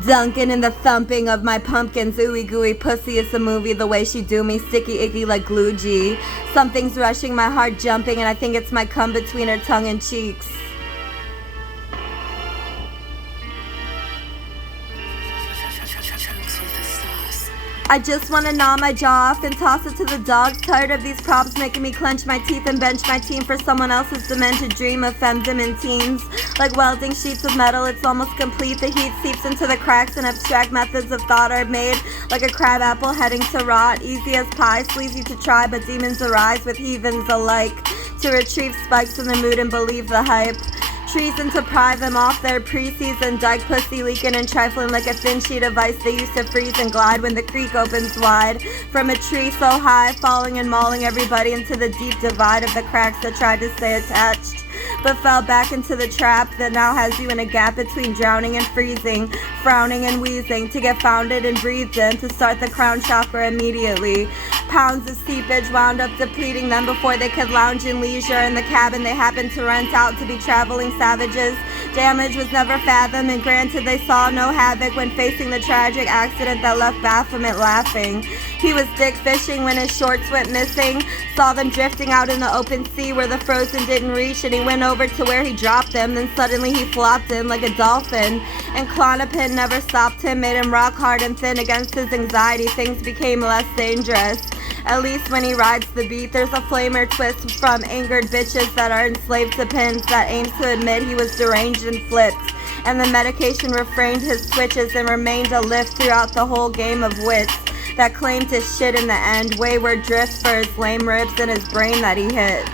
Dunkin in the thumping of my pumpkins, ooey gooey pussy is a movie, the way she do me, sticky icky like glue G. Something's rushing, my heart jumping, and I think it's my cum between her tongue and cheeks. I just want to gnaw my jaw off and toss it to the dogs. Tired of these props making me clench my teeth and bench my team for someone else's demented dream of femdom in teens. Like welding sheets of metal, it's almost complete. The heat seeps into the cracks and abstract methods of thought are made like a crabapple heading to rot. Easy as pie, sleazy to try, but demons arise with heathens alike to retrieve spikes in the mood and believe the hype. Treason to pry them off their preseason dyke pussy leakin and triflin like a thin sheet of ice they used to freeze and glide when the creek opens wide. From a tree so high, falling and mauling everybody into the deep divide of the cracks that tried to stay attached, but fell back into the trap that now has you in a gap between drowning and freezing, frowning and wheezing, to get founded and breathed in, to start the crown chakra immediately. Pounds of seepage wound up depleting them before they could lounge in leisure in the cabin they happened to rent out to be traveling savages. Damage was never fathomed, and granted they saw no havoc when facing the tragic accident that left Baphomet laughing. He was dick fishing when his shorts went missing, saw them drifting out in the open sea where the frozen didn't reach, and he went over to where he dropped them. Then suddenly he flopped in like a dolphin, and Clonopin never stopped him, made him rock hard and thin against his anxiety. Things became less dangerous. At least when he rides the beat, there's a flamer twist from angered bitches that are enslaved to pins that aims to admit he was deranged and flipped, and the medication refrained his twitches and remained a lift throughout the whole game of wits that claimed his shit in the end. Wayward drifts for his lame ribs and his brain that he hit.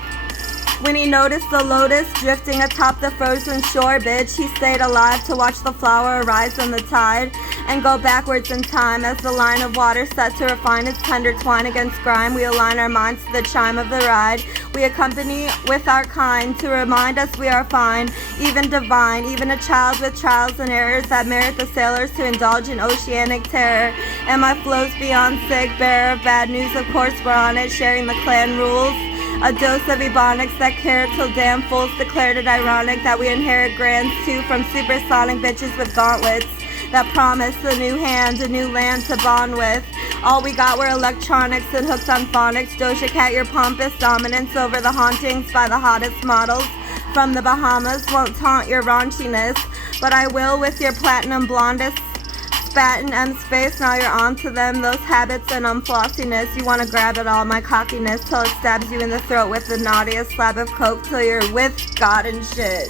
When he noticed the lotus drifting atop the frozen shore, bitch, he stayed alive to watch the flower arise on the tide and go backwards in time as the line of water set to refine its tender twine against grime. We align our minds to the chime of the ride. We accompany with our kind to remind us we are fine, even divine, even a child with trials and errors that merit the sailors to indulge in oceanic terror. And my flows beyond sick, bearer of bad news, of course we're on it, sharing the clan rules. A dose of ebonics that care till damn fools declared it ironic that we inherit grands too from supersonic bitches with gauntlets that promise a new hand, a new land to bond with. All we got were electronics and hooked on phonics. Doja Cat, your pompous dominance over the hauntings by the hottest models from the Bahamas won't taunt your raunchiness, but I will with your platinum blondest spat in M's face. Now you're on to them, those habits and unflossiness. You want to grab it all, my cockiness, till it stabs you in the throat with the naughtiest slab of coke till you're with God and shit.